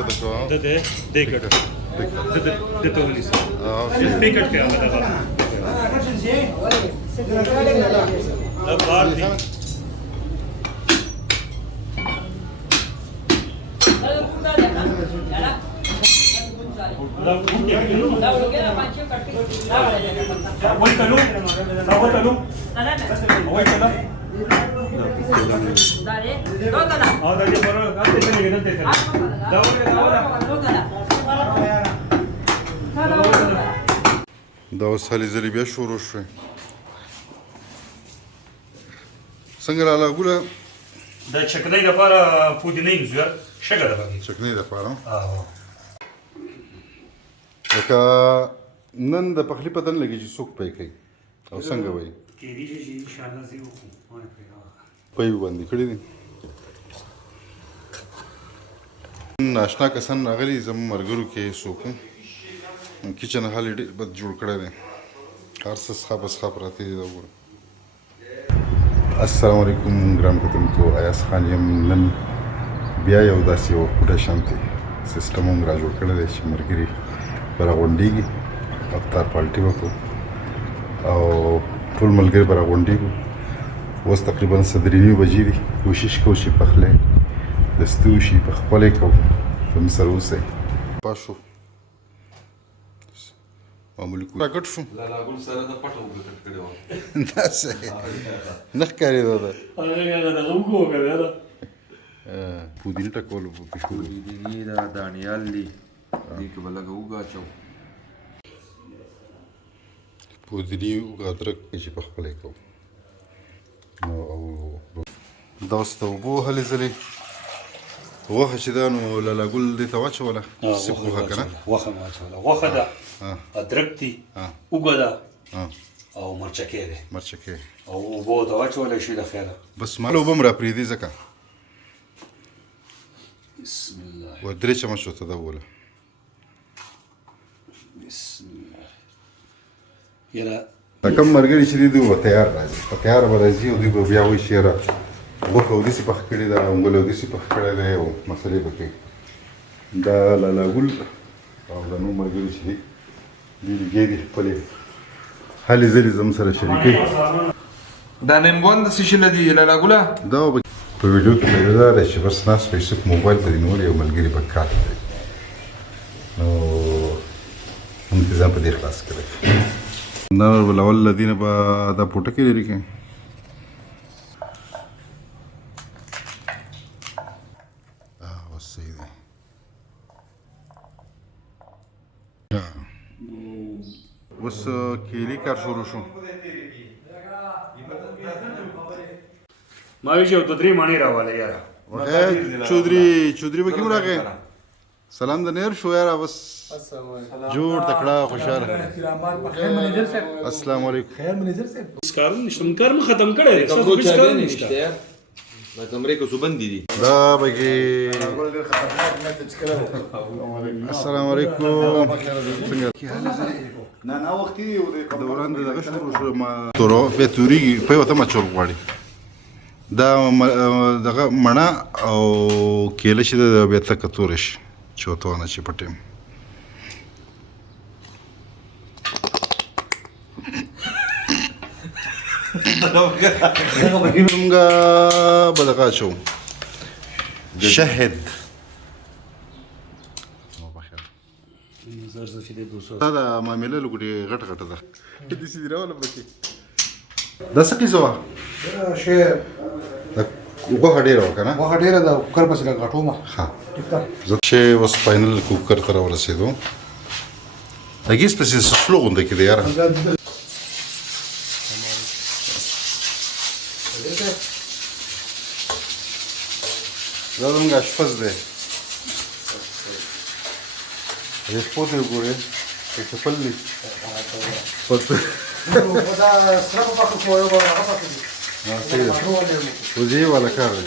و د کو د دې کټ د ته ونی سره دې کټ کې هغه دا بار دي دا وګړه پانچو کټ دا وای کلو دا وای کلو وای کلو داره دو دنا او دا یې پرو کاته څنګه نه ته دا وای دو دنا دا اوس هلې ځلې بیا شروع شوې څنګه راله ګوله د چکنۍ لپاره پودینه زیار شګه ده باندې چکنۍ لپاره او لکه نن د پخلي په دن لګي چې څوک پی کوي او څنګه وایي کېدی شي چې انشاءالله زه وکړم پی باندې کړي دي ناشنا کسان راغلي زموږ ملګرو کې څوک کچن حالې ډېر بد جوړ کړی دی هر څه څښا پراته دي دا وګوره السلام علیکم ګران کتونکو ایاز خان یم نن بیا یو داسې یو کوټه شانتې سیسټم هم را جوړ کړی دی چې ملګري به راغونډېږي افطار پالټي وکړو او ټول ملګري به راغونډېږو اوس تقریبا 9:30 بجې دي کوشش کوو چې پخلی دستي وشي په خپله کوو زموږ سره اوسئ پاشو معمولي کو راکټ شو لالاګل سره د پټو وکټ کړي و داسې نه ښکارېده ده هغه دغه وکړو که پودینه ټکولو په پښو پودینې دا دانیال دي دې کې به لږه اوږه اچوو پودینې ادرک چې په خپله کوو نو او دا اوس د اوبو هلې ځلې غوښه چې ده نو لالاګل دې ته واچوله سیب غوښه که نه غوښه مې واچوله غوښه ده ادرک دي اوږه ده او مرچکې دی مرچکې او اوبو ته واچولی شي د خیره بس مال اوبه هم را پرېږدي ځکه بسم الله و 3 چمچو ته ده ووله بسم الله یاره دا کم ملګري چې دي دوی به تیار راځي په تیار به راځي او دوی به بیا وایي چې یاره غوښه اودسې پخ کړې ده انګل اودسې پخ کړی دی او مسلې به کوي دا لالاګل او دا نور ملګري چې دي دوی لګیا دي خپلې هلې ځلې زموږ سره شریکوي دا ننګون د څه شي نه دي لالاګله دا به په ویډیو کې مې دا دی چې بس ناست به یې موبایل ته دې نیولی یو ملګري به کار کوي نو انتظام په دې خلاص کړی دا ولول الذین به دا پوټکې لري کې بس صحیح دی اوس کیلي کار شروع شو ما وی چې دو درې مڼې راواله یاره چودري به کوم راغی سلام د نیر شو یاره بس جوړ تکړه خوشاله السلام علیکم کار نشته مونږ کار مو ختم کړی دی ستاسو هیڅ کار نشته دا کمرې کې سوبند دي دا بګي السلام علیکم څنګه نه وخت دی د وړاندې دغه شروع شو ما تورو به توري په وته ما چور غواړي دا دغه مڼه او کېله چې د بیا تک تور شي چوتونه چې پټم څنګه بدغه شو شهد دا معاملې لګړي غټ غټ ده دې سې راول پکې دا څه کیسه وا شی وګه ډیره وکنه وغه ډیره ده کوکر پسې غټومه ها زه چې اوس فائنل کوکر ته ورسېدو هغه سپیس سلو غونډه کې دی یاره دا زموږ اشپز دی یې پوتې وګورئ چې چپل دی دا سره په پخو یو هغه پخې صحیح ده وزې والا کار دی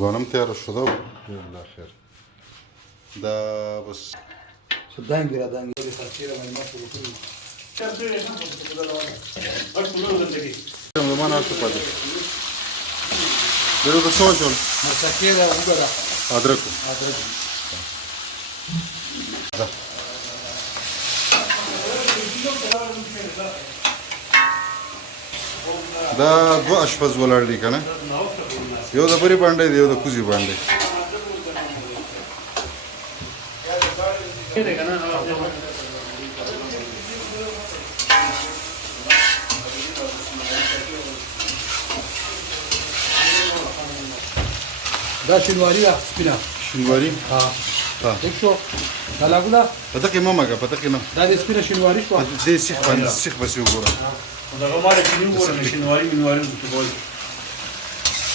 غنم تیار شده الله خیر دا بس دانګي را دانګي د خاطر باندې ما ټول کړی زمان اړ څه پاتې دغه د څو جوړ مرچکې دا وګړه ادرک دا دوه اشپز ولاړ دي که نه یو د بري باندې دی یو د کوزي باندې دا شینواری ده سپینه شینواري ها ها ټیک شو دا لاګولا پته کې ماما کا پته کې نه دا د سپینه شینواری شو دې سیخ باندې سیخ بس یو ګوره دغه مال کې نیو ورته شینواری منواری څه بول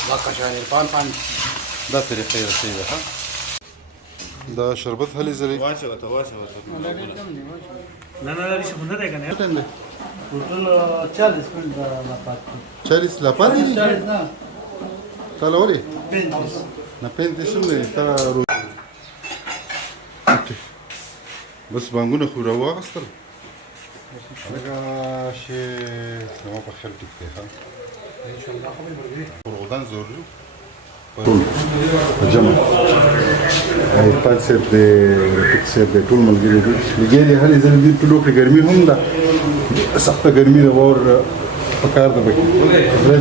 دا قشان پان پان دا طریقې رسې ده ها دا شربت هلي زلي نه نه لري څه نه ده کنه ټول 40 منټه لا پاتې 40 لا پاتې 40 نه تاله ولي 25 نه پېنته شمه تا بس بانګونه خو راواغستل هغه شی نو په خپل ټیک دی ها ان شاء الله خبر ورګي ورغدان زور جمع ay پاتې د فکسر د ټول ملګری دي لګي هلي زل دي په لوکه ګرمي هم ده سخته ګرمي ده ور پکار ده به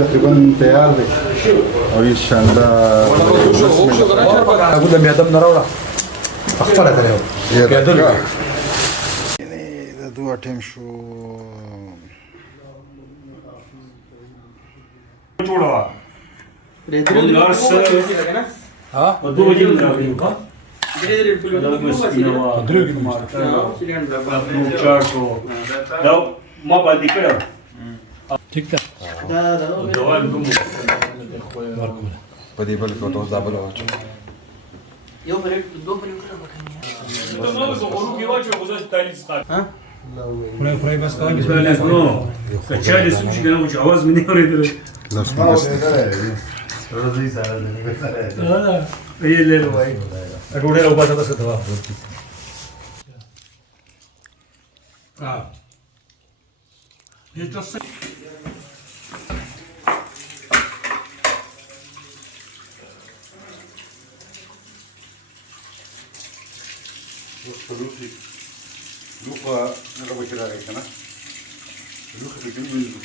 تقریبا تیار دی او ان شاء الله اقول لهم يدم نراولا اخفر عليه يدل دا دوه ټیم شو جوړوا نرس ها دوه جیم راوړي ها درګ نو چارټو دا ما باندې کړو ټیک ده دوام کوم په دې بل کې ټول ځابل واچو نو زه ورو کې واچو خو ځای تعلیق ښه فرای بس کوي نو کچالي سوچ کنه او اواز مې نه اورېدل لاس مګست یې له وای اډوړې او باسه بس ته ها esto se لوخه هغه به کې راغی که نه لوخه د ګل وینځو